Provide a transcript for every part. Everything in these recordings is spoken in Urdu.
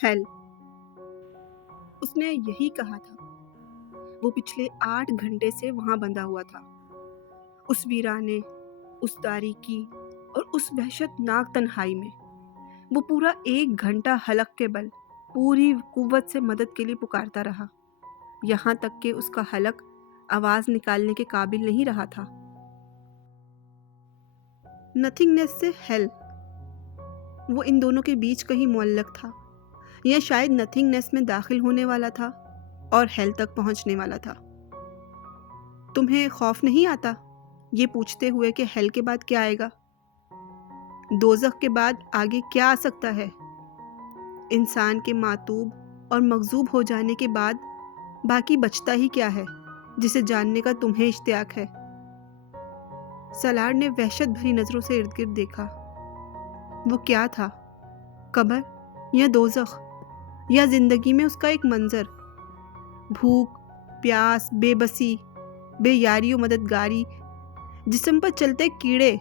ہیل، اس نے یہی کہا تھا۔ وہ پچھلے 8 گھنٹے سے وہاں بندھا ہوا تھا، اس ویرانے، اس تاریکی اور اس وحشت ناک تنہائی میں۔ وہ پورا 1 گھنٹہ حلق کے بل پوری قوت سے مدد کے لیے پکارتا رہا، یہاں تک کہ اس کا حلق آواز نکالنے کے قابل نہیں رہا تھا۔ نتھنگنیس سے ہیل، وہ ان دونوں کے بیچ کہیں معلق تھا، یا شاید نتھنگنیس میں داخل ہونے والا تھا اور ہیل تک پہنچنے والا تھا۔ تمہیں خوف نہیں آتا یہ پوچھتے ہوئے کہ ہیل کے بعد کیا آئے گا؟ دوزخ کے بعد آگے کیا آ سکتا ہے؟ انسان کے معتوب اور مغضوب ہو جانے کے بعد باقی بچتا ہی کیا ہے جسے جاننے کا تمہیں اشتیاق ہے؟ سلاڈ نے وحشت بھری نظروں سے ارد گرد دیکھا۔ وہ کیا تھا؟ قبر یا دوزخ یا زندگی میں اس کا ایک منظر؟ بھوک، پیاس، بے بسی، بے یاری و مددگاری، جسم پر چلتے کیڑے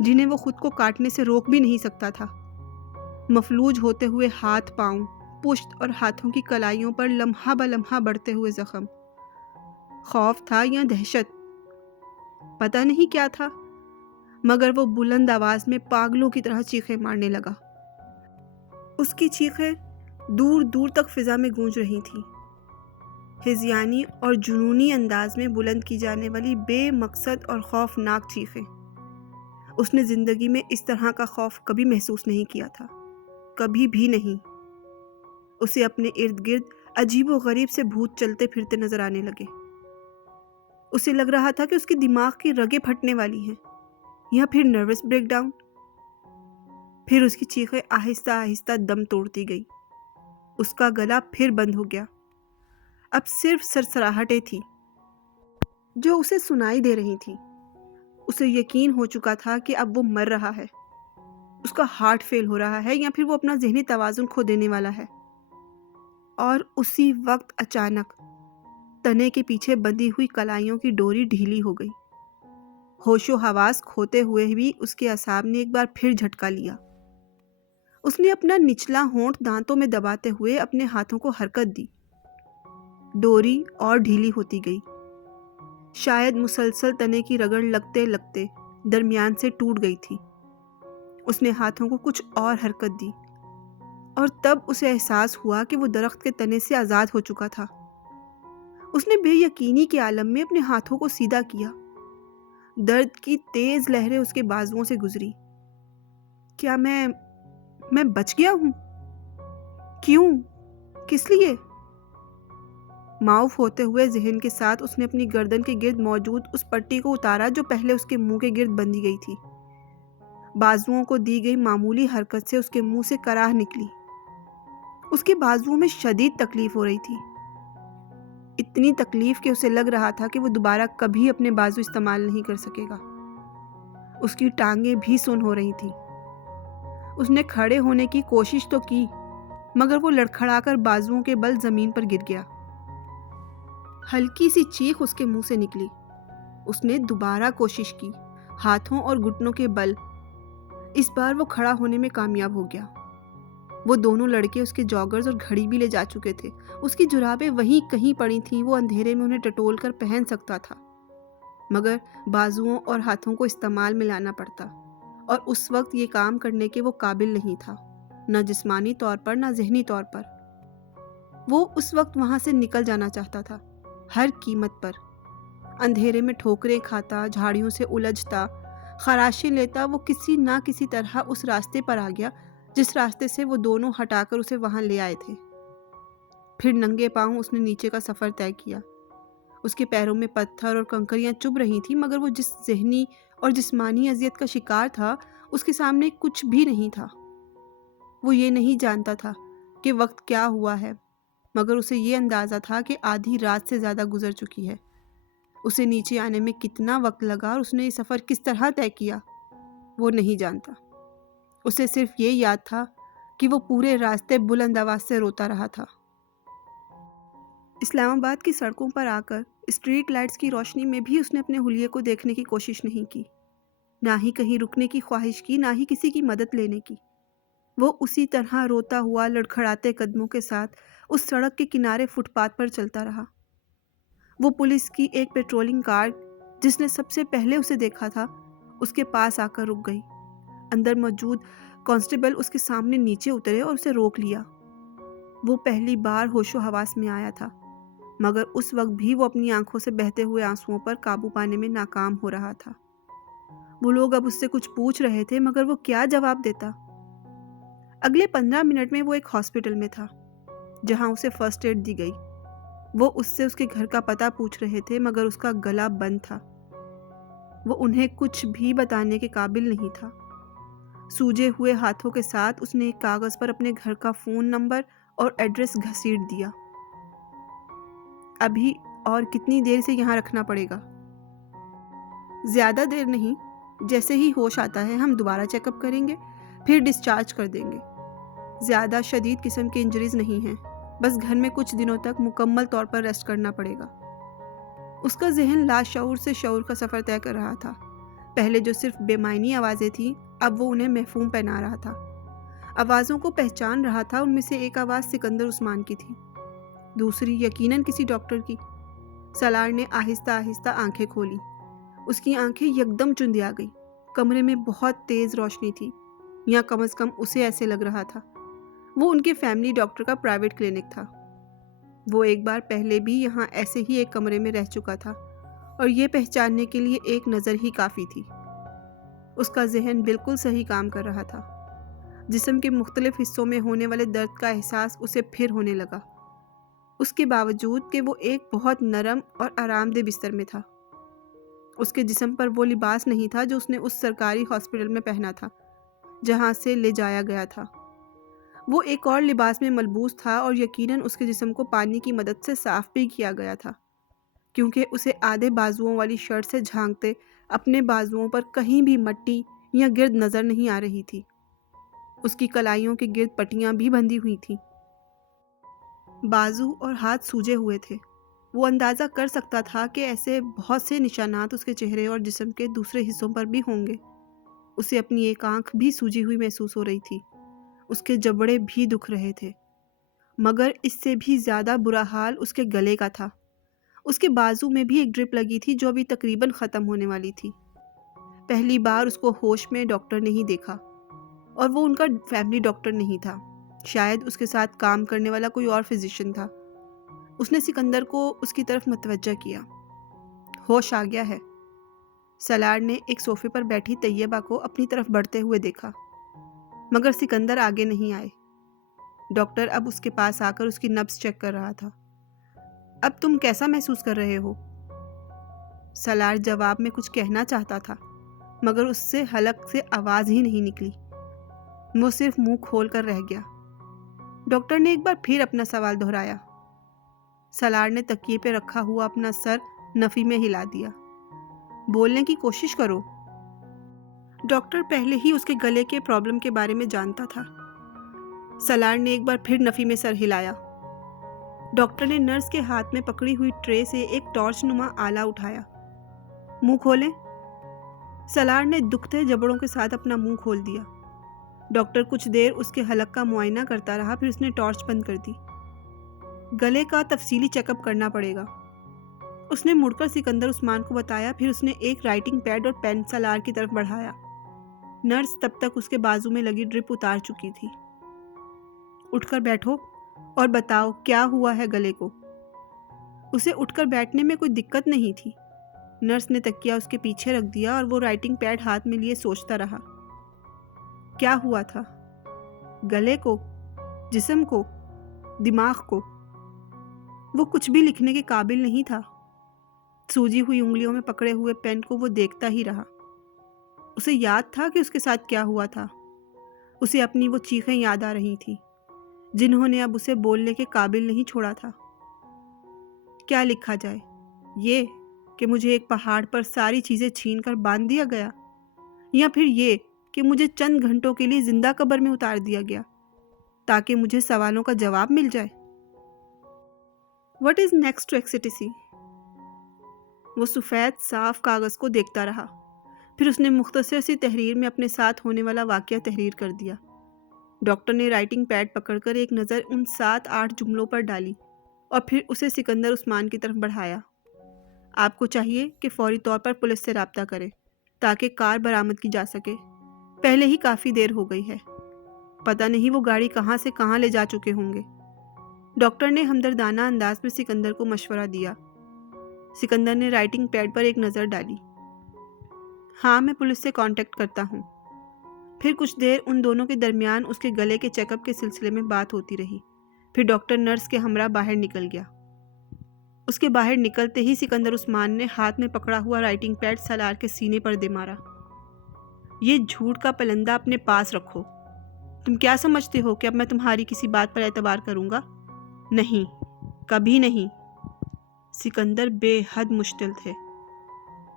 جنہیں وہ خود کو کاٹنے سے روک بھی نہیں سکتا تھا، مفلوج ہوتے ہوئے ہاتھ پاؤں، پشت اور ہاتھوں کی کلائیوں پر لمحہ بہ لمحہ بڑھتے ہوئے زخم۔ خوف تھا یا دہشت؟ پتہ نہیں کیا تھا، مگر وہ بلند آواز میں پاگلوں کی طرح چیخیں مارنے لگا۔ اس کی چیخیں دور دور تک فضا میں گونج رہی تھیں، ہذیانی اور جنونی انداز میں بلند کی جانے والی بے مقصد اور خوفناک چیخیں۔ اس نے زندگی میں اس طرح کا خوف کبھی محسوس نہیں کیا تھا، کبھی بھی نہیں۔ اسے اپنے ارد گرد عجیب و غریب سے بھوت چلتے پھرتے نظر آنے لگے۔ اسے لگ رہا تھا کہ اس کے دماغ کی رگیں پھٹنے والی ہیں، یا پھر نروس بریک ڈاؤن۔ پھر اس کی چیخیں آہستہ آہستہ دم توڑتی گئی، اس کا گلا پھر بند ہو گیا۔ اب صرف سرسراہٹیں تھیں جو اسے سنائی دے رہی تھیں۔ اسے یقین ہو چکا تھا کہ اب وہ مر رہا ہے، اس کا ہارٹ فیل ہو رہا ہے، یا پھر وہ اپنا ذہنی توازن کھو دینے والا ہے۔ اور اسی وقت اچانک تنے کے پیچھے بندھی ہوئی کلائیوں کی ڈوری ڈھیلی ہو گئی۔ ہوش و حواس کھوتے ہوئے بھی اس کے اعصاب نے ایک بار پھر جھٹکا لیا۔ اس نے اپنا نچلا ہونٹ دانتوں میں دباتے ہوئے اپنے ہاتھوں کو حرکت دی۔ ڈوری اور ڈھیلی ہوتی گئی، شاید مسلسل تنے کی رگڑ لگتے لگتے درمیان سے ٹوٹ گئی تھی۔ اس نے ہاتھوں کو کچھ اور حرکت دی، اور تب اسے احساس ہوا کہ وہ درخت کے تنے سے آزاد ہو چکا تھا۔ اس نے بے یقینی کے عالم میں اپنے ہاتھوں کو سیدھا کیا۔ درد کی تیز لہریں اس کے بازوؤں سے گزری۔ کیا میں بچ گیا ہوں؟ کیوں؟ کس لیے؟ معاف ہوتے ہوئے ذہن کے ساتھ اس نے اپنی گردن کے گرد موجود اس پٹی کو اتارا جو پہلے اس کے منہ کے گرد بندھی گئی تھی۔ بازوؤں کو دی گئی معمولی حرکت سے اس کے منہ سے کراہ نکلی۔ اس کے بازوؤں میں شدید تکلیف ہو رہی تھی، اتنی تکلیف کہ اسے لگ رہا تھا کہ وہ دوبارہ کبھی اپنے بازو استعمال نہیں کر سکے گا۔ اس کی ٹانگیں بھی سن ہو رہی تھیں۔ اس نے کھڑے ہونے کی کوشش تو کی، مگر وہ لڑکھڑا کر بازوؤں کے بل زمین پر گر گیا۔ ہلکی سی چیخ اس کے منہ سے نکلی۔ اس نے دوبارہ کوشش کی، ہاتھوں اور گھٹنوں کے بل۔ اس بار وہ کھڑا ہونے میں کامیاب ہو گیا۔ وہ دونوں لڑکے اس کے جاگرز اور گھڑی بھی لے جا چکے تھے۔ اس کی جرابیں وہیں کہیں پڑی تھیں، وہ اندھیرے میں انہیں ٹٹول کر پہن سکتا تھا، مگر بازوؤں اور ہاتھوں کو استعمال میں لانا پڑتا، اور اس وقت یہ کام کرنے کے وہ قابل نہیں تھا، نہ جسمانی طور پر نہ ذہنی طور پر۔ وہ اس وقت وہاں سے نکل جانا چاہتا تھا، ہر قیمت پر۔ اندھیرے میں ٹھوکریں کھاتا، جھاڑیوں سے الجھتا، خراشیں لیتا، وہ کسی نہ کسی طرح اس راستے پر آ گیا جس راستے سے وہ دونوں ہٹا کر اسے وہاں لے آئے تھے۔ پھر ننگے پاؤں اس نے نیچے کا سفر طے کیا۔ اس کے پیروں میں پتھر اور کنکریاں چبھ رہی تھیں، مگر وہ جس ذہنی اور جسمانی اذیت کا شکار تھا، اس کے سامنے کچھ بھی نہیں تھا۔ وہ یہ نہیں جانتا تھا کہ وقت کیا ہوا ہے، مگر اسے یہ اندازہ تھا کہ آدھی رات سے زیادہ گزر چکی ہے۔ اسے نیچے آنے میں کتنا وقت لگا اور اس نے یہ سفر کس طرح طے کیا، وہ نہیں جانتا۔ اسے صرف یہ یاد تھا کہ وہ پورے راستے بلند آواز سے روتا رہا تھا۔ اسلام آباد کی سڑکوں پر آ کر اسٹریٹ لائٹس کی روشنی میں بھی اس نے اپنے حلیے کو دیکھنے کی کوشش نہیں کی، نہ ہی کہیں رکنے کی خواہش کی، نہ ہی کسی کی مدد لینے کی۔ وہ اسی طرح روتا ہوا لڑکھڑاتے قدموں کے ساتھ اس سڑک کے کنارے فٹ پاتھ پر چلتا رہا۔ وہ پولیس کی ایک پیٹرولنگ کار جس نے سب سے پہلے اسے دیکھا تھا اس کے پاس آ کر رک گئی۔ اندر موجود کانسٹیبل اس کے سامنے نیچے اترے اور اسے روک لیا۔ وہ پہلی بار ہوش و حواس میں آیا تھا، مگر اس وقت بھی وہ اپنی آنکھوں سے بہتے ہوئے آنسوؤں پر قابو پانے میں ناکام ہو رہا تھا۔ وہ لوگ اب اس سے کچھ پوچھ رہے تھے، مگر وہ کیا جواب دیتا؟ اگلے 15 منٹ میں وہ ایک ہاسپٹل میں تھا جہاں اسے فرسٹ ایڈ دی گئی۔ وہ اس سے اس کے گھر کا پتہ پوچھ رہے تھے، مگر اس کا گلا بند تھا۔ وہ انہیں کچھ بھی بتانے کے قابل نہیں تھا۔ سوجے ہوئے ہاتھوں کے ساتھ اس نے ایک کاغذ پر اپنے گھر کا فون نمبر اور ایڈریس گھسیٹ دیا۔ ابھی اور کتنی دیر سے یہاں رکھنا پڑے گا؟ زیادہ دیر نہیں، جیسے ہی ہوش آتا ہے ہم دوبارہ چیک اپ کریں گے، پھر ڈسچارج کر دیں گے۔ زیادہ شدید قسم کی انجریز نہیں ہیں، بس گھر میں کچھ دنوں تک مکمل طور پر ریسٹ کرنا پڑے گا۔ اس کا ذہن لاشعور سے شعور کا سفر طے کر رہا تھا۔ پہلے جو صرف بے معنی آوازیں تھیں، اب وہ انہیں مفہوم پہنا رہا تھا۔ آوازوں کو پہچان رہا تھا۔ ان میں سے ایک آواز سکندر عثمان کی تھی، دوسری یقیناً کسی ڈاکٹر کی۔ سالار نے آہستہ آہستہ آنکھیں کھولی۔ اس کی آنکھیں یکدم چندیا گئی۔ کمرے میں بہت تیز روشنی تھی، یا کم از کم اسے ایسے لگ رہا تھا۔ وہ ان کے فیملی ڈاکٹر کا پرائیویٹ کلینک تھا۔ وہ ایک بار پہلے بھی یہاں ایسے ہی ایک کمرے میں رہ چکا تھا، اور یہ پہچاننے کے لیے ایک نظر ہی کافی تھی۔ اس کا ذہن بالکل صحیح کام کر رہا تھا۔ جسم کے مختلف حصوں میں ہونے والے درد کا احساس اسے پھر ہونے لگا، اس کے باوجود کہ وہ ایک بہت نرم اور آرام دہ بستر میں تھا۔ اس کے جسم پر وہ لباس نہیں تھا جو اس نے اس سرکاری ہاسپٹل میں پہنا تھا جہاں سے لے جایا گیا تھا۔ وہ ایک اور لباس میں ملبوس تھا، اور یقیناً اس کے جسم کو پانی کی مدد سے صاف بھی کیا گیا تھا، کیونکہ اسے آدھے بازوؤں والی شرٹ سے جھانکتے اپنے بازوؤں پر کہیں بھی مٹی یا گرد نظر نہیں آ رہی تھی۔ اس کی کلائیوں کے گرد پٹیاں بھی بندھی ہوئی تھیں۔ بازو اور ہاتھ سوجے ہوئے تھے۔ وہ اندازہ کر سکتا تھا کہ ایسے بہت سے نشانات اس کے چہرے اور جسم کے دوسرے حصوں پر بھی ہوں گے۔ اسے اپنی ایک آنکھ بھی سوجی ہوئی محسوس ہو رہی تھی۔ اس کے جبڑے بھی دکھ رہے تھے، مگر اس سے بھی زیادہ برا حال اس کے گلے کا تھا۔ اس کے بازو میں بھی ایک ڈرپ لگی تھی جو ابھی تقریباً ختم ہونے والی تھی۔ پہلی بار اس کو ہوش میں ڈاکٹر نہیں دیکھا، اور وہ ان کا فیملی ڈاکٹر نہیں تھا، شاید اس کے ساتھ کام کرنے والا کوئی اور فزیشین تھا۔ اس نے سکندر کو اس کی طرف متوجہ کیا۔ ہوش آ گیا ہے؟ سالار نے ایک صوفے پر بیٹھی طیبہ کو اپنی طرف بڑھتے ہوئے دیکھا، مگر سکندر آگے نہیں آئے۔ ڈاکٹر اب اس کے پاس آ کر اس کی نبض چیک کر رہا تھا۔ اب تم کیسا محسوس کر رہے ہو؟ سالار جواب میں کچھ کہنا چاہتا تھا، مگر اس سے حلق سے آواز ہی نہیں نکلی۔ وہ صرف منہ کھول کر رہ گیا۔ ڈاکٹر نے ایک بار پھر اپنا سوال دہرایا۔ سالار نے تکیے پہ رکھا ہوا اپنا سر نفی میں ہلا دیا۔ بولنے کی کوشش کرو۔ ڈاکٹر پہلے ہی اس کے گلے کے پرابلم کے بارے میں جانتا تھا۔ سالار نے ایک بار پھر نفی میں سر ہلایا۔ ڈاکٹر نے نرس کے ہاتھ میں پکڑی ہوئی ٹرے سے ایک ٹارچ نما آلہ اٹھایا۔ منہ کھولیں۔ سالار نے دکھتے جبڑوں کے ساتھ اپنا منہ کھول دیا۔ ڈاکٹر کچھ دیر اس کے حلق کا معائنہ کرتا رہا، پھر اس نے ٹارچ بند کر دی۔ گلے کا تفصیلی چیک اپ کرنا پڑے گا، اس نے مڑ کر سکندر عثمان کو بتایا۔ پھر اس نے ایک رائٹنگ پیڈ اور پین سالار کی طرف بڑھایا۔ نرس تب تک اس کے بازو میں لگی ڈرپ اتار چکی تھی۔ اٹھ کر بیٹھو اور بتاؤ کیا ہوا ہے گلے کو۔ اسے اٹھ کر بیٹھنے میں کوئی دقت نہیں تھی۔ نرس نے تکیہ اس کے پیچھے رکھ دیا اور وہ رائٹنگ پیڈ ہاتھ میں لیے سوچتا رہا۔ کیا ہوا تھا؟ گلے کو، جسم کو، دماغ کو؟ وہ کچھ بھی لکھنے کے قابل نہیں تھا۔ سوجی ہوئی انگلیوں میں پکڑے ہوئے پین کو وہ دیکھتا ہی رہا۔ اسے یاد تھا کہ اس کے ساتھ کیا ہوا تھا۔ اسے اپنی وہ چیخیں یاد آ رہی تھیں جنہوں نے اب اسے بولنے کے قابل نہیں چھوڑا تھا۔ کیا لکھا جائے؟ یہ کہ مجھے ایک پہاڑ پر ساری چیزیں چھین کر باندھ دیا گیا، یا پھر یہ کہ مجھے چند گھنٹوں کے لیے زندہ قبر میں اتار دیا گیا تاکہ مجھے سوالوں کا جواب مل جائے؟ What is next to ecstasy؟ وہ سفید صاف کاغذ کو دیکھتا رہا، پھر اس نے مختصر سی تحریر میں اپنے ساتھ ہونے والا واقعہ تحریر کر دیا۔ ڈاکٹر نے رائٹنگ پیڈ پکڑ کر ایک نظر ان 7-8 جملوں پر ڈالی اور پھر اسے سکندر عثمان کی طرف بڑھایا۔ آپ کو چاہیے کہ فوری طور پر پولیس سے رابطہ کریں تاکہ کار برآمد کی جا سکے۔ پہلے ہی کافی دیر ہو گئی ہے، پتہ نہیں وہ گاڑی کہاں سے کہاں لے جا چکے ہوں گے۔ ڈاکٹر نے ہمدردانہ انداز میں سکندر کو مشورہ دیا۔ سکندر نے رائٹنگ پیڈ پر ایک نظر ڈالی۔ ہاں، میں پولیس سے کانٹیکٹ کرتا ہوں۔ پھر کچھ دیر ان دونوں کے درمیان اس کے گلے کے چیک اپ کے سلسلے میں بات ہوتی رہی۔ پھر ڈاکٹر نرس کے ہمراہ باہر نکل گیا۔ اس کے باہر نکلتے ہی سکندر عثمان نے ہاتھ میں پکڑا ہوا رائٹنگ پیڈ سالار کے سینے پر دے مارا۔ یہ جھوٹ کا پلندہ اپنے پاس رکھو۔ تم کیا سمجھتے ہو کہ اب میں تمہاری کسی بات پر اعتبار کروں گا؟ نہیں، کبھی نہیں۔ سکندر بے حد مشتعل تھے۔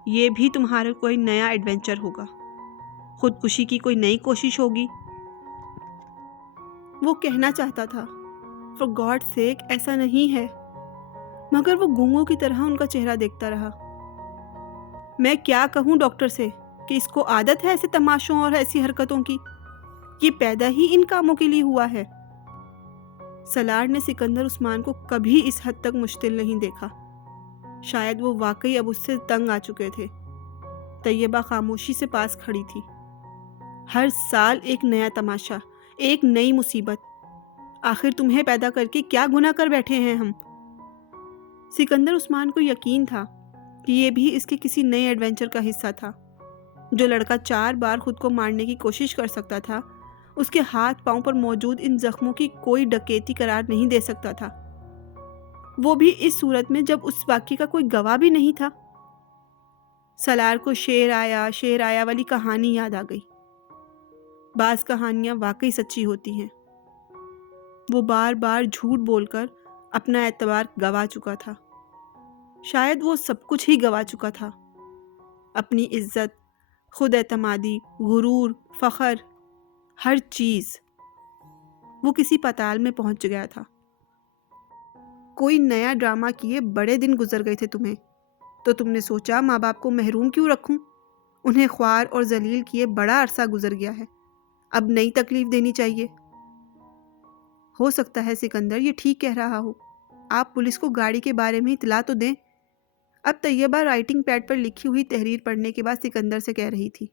یہ بھی تمہارا کوئی نیا ایڈونچر ہوگا، خودکشی کی کوئی نئی کوشش ہوگی۔ وہ کہنا چاہتا تھا فار گاڈ سیک ایسا نہیں ہے، مگر وہ گونگوں کی طرح ان کا چہرہ دیکھتا رہا۔ میں کیا کہوں ڈاکٹر سے کہ اس کو عادت ہے ایسے تماشوں اور ایسی حرکتوں کی؟ یہ پیدا ہی ان کاموں کے لیے ہوا ہے۔ سالار نے سکندر عثمان کو کبھی اس حد تک مشتعل نہیں دیکھا۔ شاید وہ واقعی اب اس سے تنگ آ چکے تھے۔ طیبہ خاموشی سے پاس کھڑی تھی۔ ہر سال ایک نیا تماشا، ایک نئی مصیبت۔ آخر تمہیں پیدا کر کے کیا گناہ کر بیٹھے ہیں ہم؟ سکندر عثمان کو یقین تھا کہ یہ بھی اس کے کسی نئے ایڈونچر کا حصہ تھا۔ جو لڑکا 4 بار خود کو مارنے کی کوشش کر سکتا تھا، اس کے ہاتھ پاؤں پر موجود ان زخموں کی کوئی ڈکیتی قرار نہیں دے سکتا تھا، وہ بھی اس صورت میں جب اس واقعے کا کوئی گواہ بھی نہیں تھا۔ سالار کو شیر آیا والی کہانی یاد آ گئی۔ بعض کہانیاں واقعی سچی ہوتی ہیں۔ وہ بار بار جھوٹ بول کر اپنا اعتبار گوا چکا تھا۔ شاید وہ سب کچھ ہی گوا چکا تھا، اپنی عزت، خود اعتمادی، غرور، فخر، ہر چیز۔ وہ کسی پتال میں پہنچ گیا تھا۔ کوئی نیا ڈرامہ کیے بڑے دن گزر گئے تھے تمہیں، تو تم نے سوچا ماں باپ کو محروم کیوں رکھوں؟ انہیں خوار اور ذلیل کیے بڑا عرصہ گزر گیا ہے، اب نئی تکلیف دینی چاہیے۔ ہو سکتا ہے سکندر یہ ٹھیک کہہ رہا ہو، آپ پولیس کو گاڑی کے بارے میں اطلاع تو دیں۔ اب طیبہ رائٹنگ پیڈ پر لکھی ہوئی تحریر پڑھنے کے بعد سکندر سے کہہ رہی تھی،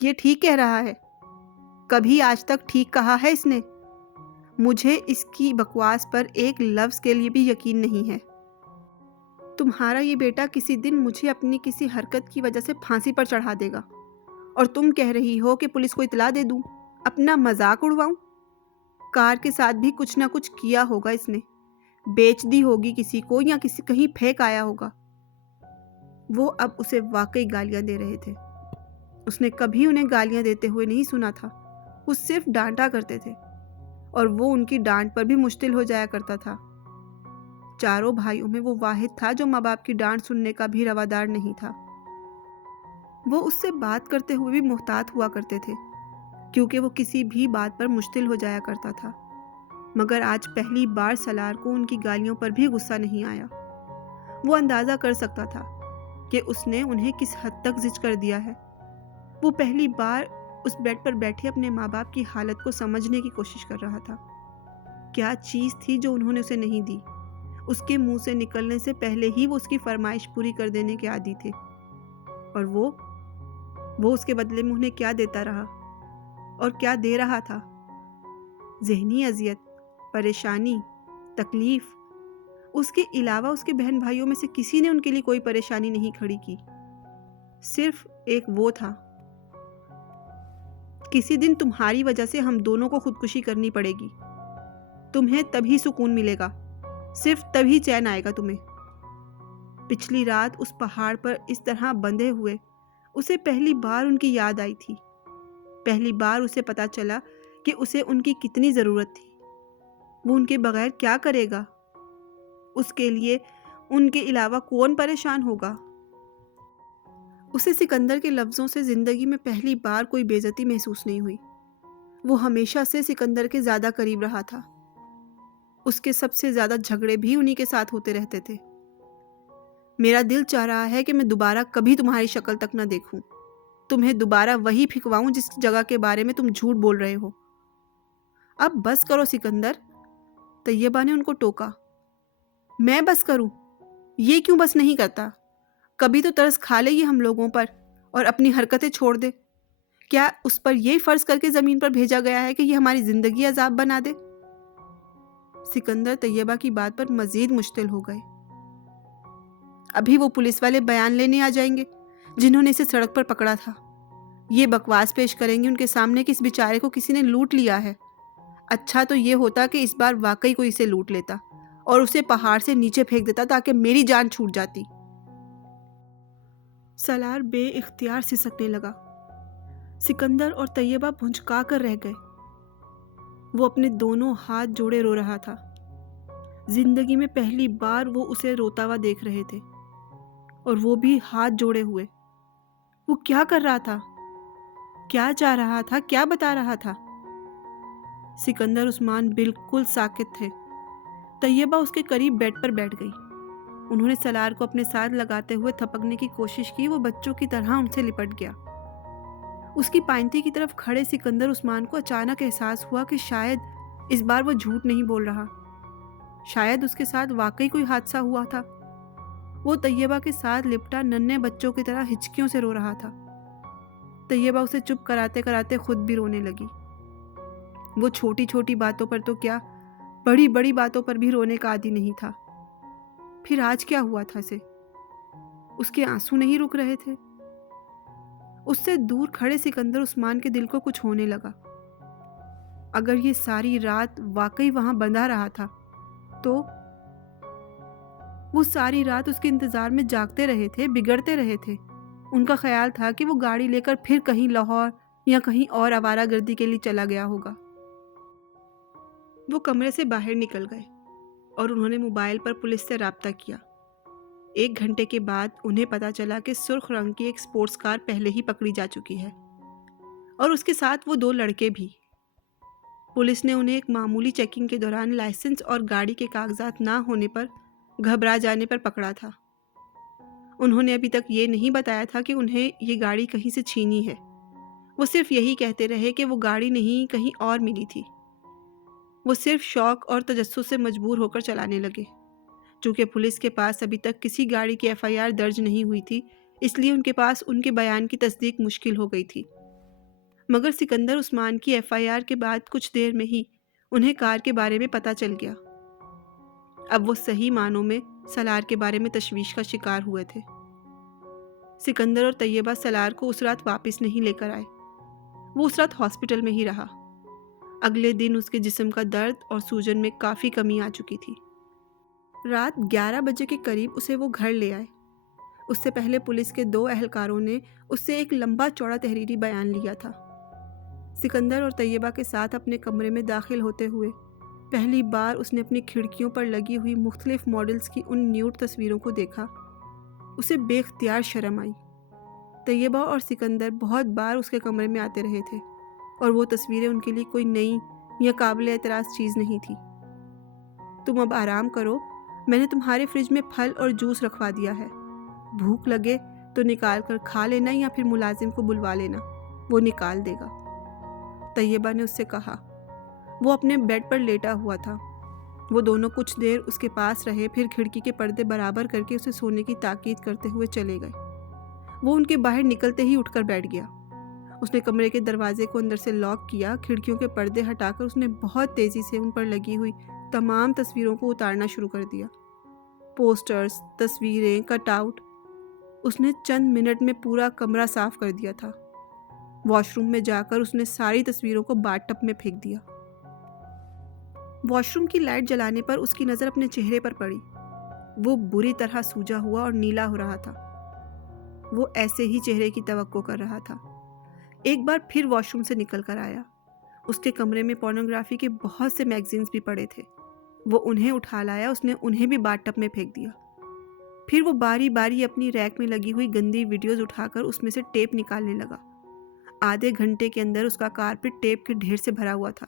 یہ ٹھیک کہہ رہا ہے، کبھی آج تک ٹھیک کہا ہے اس نے؟ مجھے اس کی بکواس پر ایک لفظ کے لیے بھی یقین نہیں ہے۔ تمہارا یہ بیٹا کسی دن مجھے اپنی کسی حرکت کی وجہ سے پھانسی پر چڑھا دے گا، اور تم کہہ رہی ہو کہ پولیس کو اطلاع دے دوں، اپنا مذاق اڑواؤں؟ کار کے ساتھ بھی کچھ نہ کچھ کیا ہوگا اس نے، بیچ دی ہوگی کسی کو یا کہیں پھینک آیا ہوگا۔ وہ اب اسے واقعی گالیاں دے رہے تھے۔ اس نے کبھی انہیں گالیاں دیتے ہوئے نہیں سنا تھا، وہ صرف ڈانٹا کرتے تھے، اور وہ ان کی ڈانٹ پر بھی مشتعل ہو جایا کرتا تھا۔ چاروں بھائیوں میں وہ واحد تھا جو ماں باپ کی ڈانٹ سننے کا بھی روادار نہیں تھا۔ وہ اس سے بات کرتے ہوئے بھی محتاط ہوا کرتے تھے، کیونکہ وہ کسی بھی بات پر مشتعل ہو جایا کرتا تھا۔ مگر آج پہلی بار سالار کو ان کی گالیوں پر بھی غصہ نہیں آیا۔ وہ اندازہ کر سکتا تھا کہ اس نے انہیں کس حد تک زج کر دیا ہے۔ وہ پہلی بار اس بیڈ پر بیٹھے اپنے ماں باپ کی حالت کو سمجھنے کی کوشش کر رہا تھا۔ کیا چیز تھی جو انہوں نے اسے نہیں دی؟ اس کے منہ سے نکلنے سے پہلے ہی وہ اس کی فرمائش پوری کر دینے کے عادی تھے، اور وہ اس کے بدلے میں انہیں کیا دیتا رہا اور کیا دے رہا تھا؟ ذہنی اذیت، پریشانی، تکلیف۔ اس کے علاوہ اس کے بہن بھائیوں میں سے کسی نے ان کے لیے کوئی پریشانی نہیں کھڑی کی، صرف ایک وہ تھا۔ کسی دن تمہاری وجہ سے ہم دونوں کو خودکشی کرنی پڑے گی، تمہیں تبھی سکون ملے گا، صرف تبھی چین آئے گا تمہیں۔ پچھلی رات اس پہاڑ پر اس طرح بندھے ہوئے اسے پہلی بار ان کی یاد آئی تھی۔ پہلی بار اسے پتا چلا کہ اسے ان کی کتنی ضرورت تھی۔ وہ ان کے بغیر کیا کرے گا؟ اس کے لیے ان کے علاوہ کون پریشان ہوگا؟ اسے سکندر کے لفظوں سے زندگی میں پہلی بار کوئی بے عزتی محسوس نہیں ہوئی۔ وہ ہمیشہ سے سکندر کے زیادہ قریب رہا تھا۔ اس کے سب سے زیادہ جھگڑے بھی انہی کے ساتھ ہوتے رہتے تھے۔ میرا دل چاہ رہا ہے کہ میں دوبارہ کبھی تمہاری شکل تک نہ دیکھوں، تمہیں دوبارہ وہی پھکواؤں جس جگہ کے بارے میں تم جھوٹ بول رہے ہو۔ اب بس کرو سکندر، طیبہ نے ان کو ٹوکا۔ میں بس کروں؟ یہ کیوں بس نہیں کرتا؟ کبھی تو ترس کھا لے یہ ہم لوگوں پر اور اپنی حرکتیں چھوڑ دے۔ کیا اس پر یہی فرض کر کے زمین پر بھیجا گیا ہے کہ یہ ہماری زندگی عذاب بنا دے؟ سکندر طیبہ کی بات پر مزید مشتعل ہو گئے۔ ابھی وہ پولیس والے بیان لینے آ جائیں گے جنہوں نے اسے سڑک پر پکڑا تھا۔ یہ بکواس پیش کریں گے ان کے سامنے کہ اس بیچارے کو کسی نے لوٹ لیا ہے۔ اچھا تو یہ ہوتا کہ اس بار واقعی کوئی اسے لوٹ لیتا اور اسے پہاڑ سے نیچے پھینک دیتا تاکہ میری جان چھوٹ جاتی۔ سالار بے اختیار سسکنے لگا۔ سکندر اور طیبہ بھنچکا کر رہ گئے۔ وہ اپنے دونوں ہاتھ جوڑے رو رہا تھا۔ زندگی میں پہلی بار وہ اسے روتا ہوا دیکھ رہے تھے، اور وہ بھی ہاتھ جوڑے ہوئے۔ وہ کیا کر رہا تھا؟ کیا چاہ رہا تھا؟ کیا بتا رہا تھا؟ سکندر عثمان بالکل ساکت تھے۔ طیبہ اس کے قریب بیڈ پر بیٹھ گئی۔ انہوں نے سالار کو اپنے ساتھ لگاتے ہوئے تھپکنے کی کوشش کی۔ وہ بچوں کی طرح ان سے لپٹ گیا۔ اس کی پائنتی کی طرف کھڑے سکندر عثمان کو اچانک احساس ہوا کہ شاید اس بار وہ جھوٹ نہیں بول رہا، شاید اس کے ساتھ واقعی کوئی حادثہ ہوا تھا۔ وہ طیبہ کے ساتھ لپٹا ننھے بچوں کی طرح ہچکیوں سے رو رہا تھا۔ طیبہ اسے چپ کراتے کراتے خود بھی رونے لگی۔ وہ چھوٹی چھوٹی باتوں پر تو کیا، بڑی بڑی باتوں پر بھی رونے کا عادی نہیں تھا۔ پھر آج کیا ہوا تھا اسے؟ اس کے آنسو نہیں رک رہے تھے۔ اس سے دور کھڑے سکندر عثمان کے دل کو کچھ ہونے لگا۔ اگر یہ ساری رات واقعی وہاں بندھا رہا تھا تو وہ ساری رات اس کے انتظار میں جاگتے رہے تھے، بگڑتے رہے تھے۔ ان کا خیال تھا کہ وہ گاڑی لے کر پھر کہیں لاہور یا کہیں اور آوارہ گردی کے لیے چلا گیا ہوگا۔ وہ کمرے سے باہر نکل گئے اور انہوں نے موبائل پر پولیس سے رابطہ کیا۔ 1 گھنٹے کے بعد انہیں پتا چلا کہ سرخ رنگ کی ایک سپورٹس کار پہلے ہی پکڑی جا چکی ہے، اور اس کے ساتھ وہ 2 لڑکے بھی۔ پولیس نے انہیں ایک معمولی چیکنگ کے دوران لائسنس اور گاڑی کے کاغذات نہ ہونے پر گھبرا جانے پر پکڑا تھا۔ انہوں نے ابھی تک یہ نہیں بتایا تھا کہ انہیں یہ گاڑی کہیں سے چھینی ہے۔ وہ صرف یہی کہتے رہے کہ وہ گاڑی نہیں کہیں اور ملی تھی۔ وہ صرف شوق اور تجسس سے مجبور ہو کر چلانے لگے۔ چونکہ پولیس کے پاس ابھی تک کسی گاڑی کی FIR درج نہیں ہوئی تھی، اس لیے ان کے پاس ان کے بیان کی تصدیق مشکل ہو گئی تھی۔ مگر سکندر عثمان کی FIR کے بعد کچھ دیر میں ہی انہیں کار کے بارے میں پتہ چل گیا۔ اب وہ صحیح معنوں میں سالار کے بارے میں تشویش کا شکار ہوئے تھے۔ سکندر اور طیبہ سالار کو اس رات واپس نہیں لے کر آئے۔ وہ اس رات ہاسپٹل میں ہی رہا۔ اگلے دن اس کے جسم کا درد اور سوجن میں کافی کمی آ چکی تھی۔ رات 11 بجے کے قریب اسے وہ گھر لے آئے۔ اس سے پہلے پولیس کے 2 اہلکاروں نے اس سے ایک لمبا چوڑا تحریری بیان لیا تھا۔ سکندر اور طیبہ کے ساتھ اپنے کمرے میں داخل ہوتے ہوئے پہلی بار اس نے اپنی کھڑکیوں پر لگی ہوئی مختلف ماڈلز کی ان نیوڈ تصویروں کو دیکھا۔ اسے بے اختیار شرم آئی۔ طیبہ اور سکندر بہت بار اس کے کمرے میں آتے رہے تھے، اور وہ تصویریں ان کے لیے کوئی نئی یا قابل اعتراض چیز نہیں تھی۔ تم اب آرام کرو، میں نے تمہارے فریج میں پھل اور جوس رکھوا دیا ہے۔ بھوک لگے تو نکال کر کھا لینا یا پھر ملازم کو بلوا لینا، وہ نکال دے گا، طیبہ نے اس سے کہا۔ وہ اپنے بیڈ پر لیٹا ہوا تھا۔ وہ دونوں کچھ دیر اس کے پاس رہے، پھر کھڑکی کے پردے برابر کر کے اسے سونے کی تاکید کرتے ہوئے چلے گئے۔ وہ ان کے باہر نکلتے ہی اٹھ کر بیٹھ گیا۔ اس نے کمرے کے دروازے کو اندر سے لاک کیا۔ کھڑکیوں کے پردے ہٹا کر اس نے بہت تیزی سے ان پر لگی ہوئی تمام تصویروں کو اتارنا شروع کر دیا۔ پوسٹرز، تصویریں، کٹ آؤٹ۔ اس نے چند منٹ میں پورا کمرہ صاف کر دیا تھا۔ واش روم میں جا کر اس نے ساری تصویروں کو باتھ ٹب میں پھینک دیا۔ واش روم کی لائٹ جلانے پر اس کی نظر اپنے چہرے پر پڑی۔ وہ بری طرح سوجا ہوا اور نیلا ہو رہا تھا۔ وہ ایسے ہی چہرے کی توقع کر رہا تھا۔ ایک بار پھر واش روم سے نکل کر آیا۔ اس کے کمرے میں پورنوگرافی کے بہت سے میگزینز بھی پڑے تھے۔ وہ انہیں اٹھا لایا، اس نے انہیں بھی باتھ ٹب میں پھینک دیا۔ پھر وہ باری باری اپنی ریک میں لگی ہوئی گندی ویڈیوز اٹھا کر اس میں سے ٹیپ نکالنے لگا۔ آدھے گھنٹے کے اندر اس کا کارپٹ ٹیپ کے ڈھیر سے بھرا ہوا تھا۔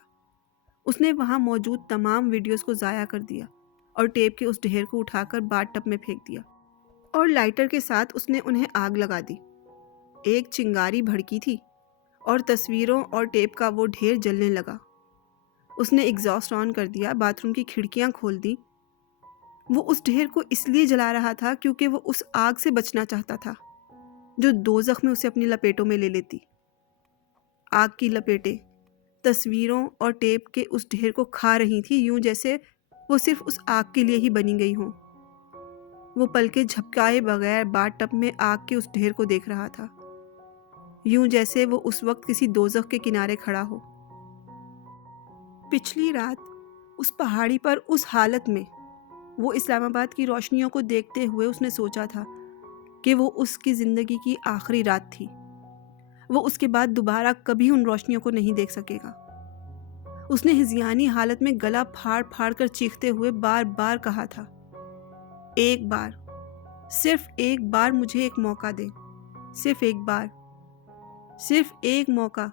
اس نے وہاں موجود تمام ویڈیوز کو ضائع کر دیا اور ٹیپ کے اس ڈھیر کو اٹھا کر باتھ ٹب میں پھینک دیا، اور لائٹر کے ساتھ اس نے انہیں آگ لگا دی۔ ایک چنگاری بھڑکی تھی اور تصویروں اور ٹیپ کا وہ ڈھیر جلنے لگا۔ اس نے ایگزاسٹ آن کر دیا، باتھ روم کی کھڑکیاں کھول دیں۔ وہ اس ڈھیر کو اس لیے جلا رہا تھا کیونکہ وہ اس آگ سے بچنا چاہتا تھا جو دوزخ میں اسے اپنی لپیٹوں میں لے لیتی۔ آگ کی لپیٹیں تصویروں اور ٹیپ کے اس ڈھیر کو کھا رہی تھی، یوں جیسے وہ صرف اس آگ کے لیے ہی بنی گئی ہوں۔ وہ پلکیں جھپکائے بغیر باتھ ٹب میں آگ کے اس ڈھیر کو دیکھ رہا تھا، یوں جیسے وہ اس وقت کسی دوزخ کے کنارے کھڑا ہو۔ پچھلی رات اس پہاڑی پر اس حالت میں وہ اسلام آباد کی روشنیوں کو دیکھتے ہوئے اس نے سوچا تھا کہ وہ اس کی زندگی کی آخری رات تھی۔ وہ اس کے بعد دوبارہ کبھی ان روشنیوں کو نہیں دیکھ سکے گا۔ اس نے ہذیانی حالت میں گلا پھاڑ پھاڑ کر چیختے ہوئے بار بار کہا تھا، ایک بار، صرف ایک بار مجھے ایک موقع دے، صرف ایک بار، صرف ایک موقع۔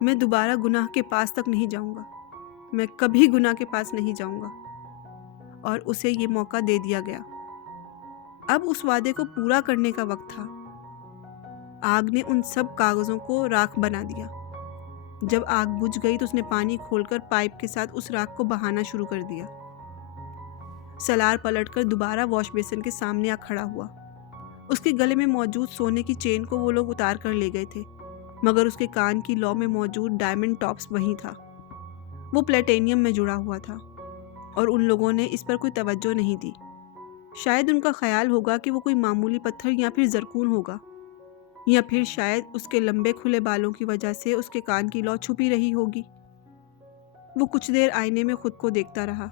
میں دوبارہ گناہ کے پاس تک نہیں جاؤں گا، میں کبھی گناہ کے پاس نہیں جاؤں گا۔ اور اسے یہ موقع دے دیا گیا۔ اب اس وعدے کو پورا کرنے کا وقت تھا۔ آگ نے ان سب کاغذوں کو راکھ بنا دیا۔ جب آگ بجھ گئی تو اس نے پانی کھول کر پائپ کے ساتھ اس راکھ کو بہانا شروع کر دیا۔ سالار پلٹ کر دوبارہ واش بیسن کے سامنے آ کھڑا ہوا۔ اس کے گلے میں موجود سونے کی چین کو وہ لوگ اتار کر لے گئے تھے، مگر اس کے کان کی لو میں موجود ڈائمنڈ ٹاپس وہی تھا۔ وہ پلیٹینیم میں جڑا ہوا تھا اور ان لوگوں نے اس پر کوئی توجہ نہیں دی۔ شاید ان کا خیال ہوگا کہ وہ کوئی معمولی پتھر یا پھر زرکون ہوگا، یا پھر شاید اس کے لمبے کھلے بالوں کی وجہ سے اس کے کان کی لو چھپی رہی ہوگی۔ وہ کچھ دیر آئینے میں خود کو دیکھتا رہا،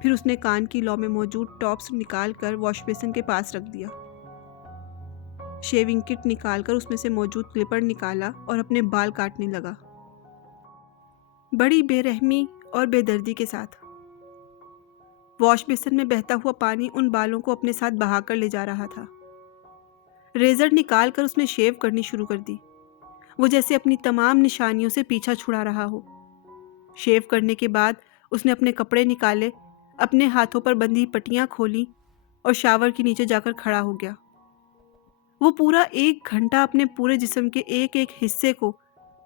پھر اس نے کان کی لو میں موجود ٹاپس نکال کر واش بیسن کے پاس رکھ دیا۔ شیونگ کٹ نکال کر اس میں سے موجود کلپر نکالا اور اپنے بال کاٹنے لگا، بڑی بے رحمی اور بے دردی کے ساتھ۔ واش بیسن میں بہتا ہوا پانی ان بالوں کو اپنے ساتھ بہا کر لے جا رہا تھا۔ ریزر نکال کر اس نے شیو کرنی شروع کر دی، وہ جیسے اپنی تمام نشانیوں سے پیچھا چھڑا رہا ہو۔ شیو کرنے کے بعد اس نے اپنے کپڑے نکالے، اپنے ہاتھوں پر بندھی پٹیاں کھولیں اور شاور کے نیچے جا کر کھڑا ہو گیا۔ وہ پورا 1 گھنٹہ اپنے پورے جسم کے ایک ایک حصے کو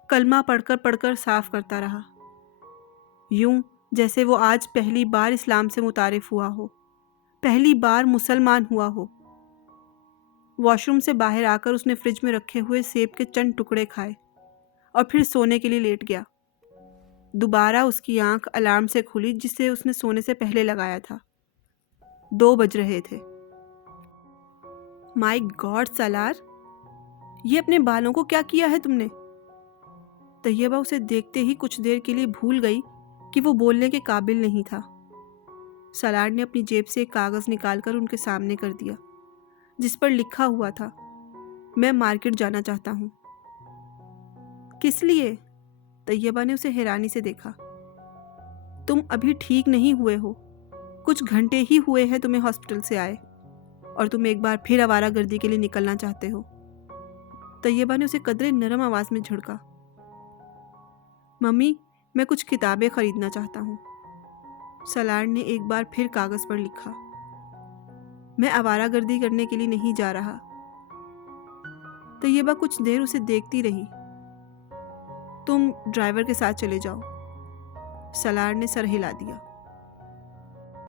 کلمہ پڑھ کر صاف کرتا رہا، یوں جیسے وہ آج پہلی بار اسلام سے متعارف ہوا ہو، پہلی بار مسلمان ہوا ہو۔ واش روم سے باہر آ کر اس نے فریج میں رکھے ہوئے سیب کے چند ٹکڑے کھائے اور پھر سونے کے لیے لیٹ گیا۔ دوبارہ اس کی آنکھ الارم سے کھلی جسے اس نے سونے سے پہلے لگایا تھا۔ 2 بج رہے تھے۔ مائی گاڈ سالار، یہ اپنے بالوں کو کیا کیا ہے تم نے؟ طیبہ اسے دیکھتے ہی کچھ دیر کے لیے بھول گئی کہ وہ بولنے کے قابل نہیں تھا۔ سالار نے اپنی جیب سے ایک کاغذ نکال کر ان کے سامنے کر دیا، جس پر لکھا ہوا تھا، میں مارکیٹ جانا چاہتا ہوں۔ کس لیے؟ طیبہ نے اسے حیرانی سے دیکھا۔ تم ابھی ٹھیک نہیں ہوئے ہو، کچھ گھنٹے ہی ہوئے ہیں تمہیں ہاسپٹل سے آئے، اور تم ایک بار پھر آوارہ گردی کے لیے نکلنا چاہتے ہو۔ طیبہ نے اسے قدرے نرم آواز میں جھڑکا۔ ممی، میں کچھ کتابیں خریدنا چاہتا ہوں۔ سالار نے ایک بار پھر کاغذ پر لکھا، میں آوارہ گردی کرنے کے لیے نہیں جا رہا۔ طیبہ کچھ دیر اسے دیکھتی رہی۔ تم ڈرائیور کے ساتھ چلے جاؤ، سالار نے سر ہلا دیا۔